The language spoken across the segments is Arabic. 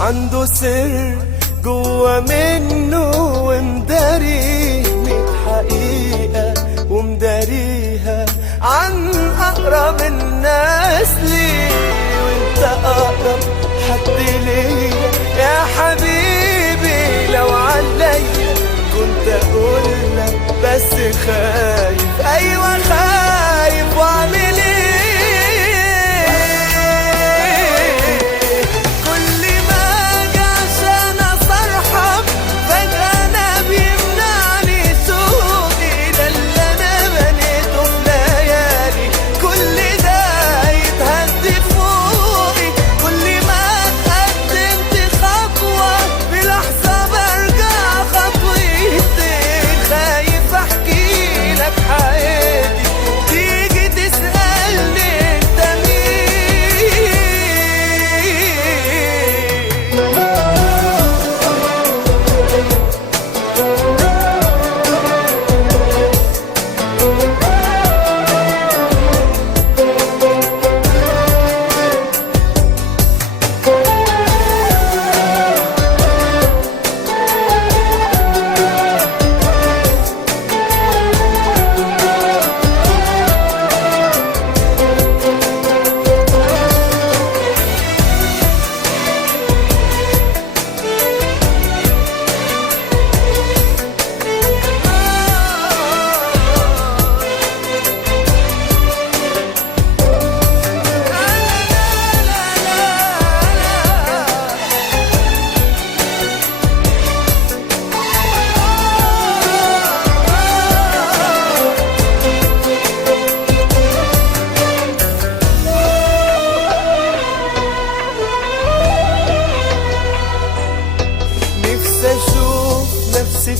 عنده سر جوا منه ومداري 100 حقيقة ومداريها عن أقرب الناس لي، وانت أقرب حد ليا يا حبيبي. لو عليا كنت أقولك بس خايف، أيوة خايف، وأعمل إيه؟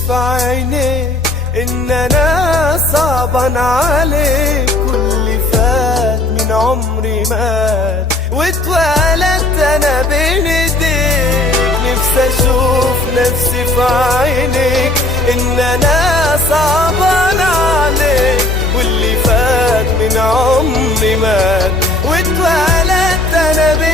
في عينيك إن أنا صعبان عليك، واللي فات من عمري مات واتولدت أنا بين ايديك. نفسي أشوف نفسي في عينيك إن أنا صعبان عليك، واللي فات من عمري مات واتولدت أنا بين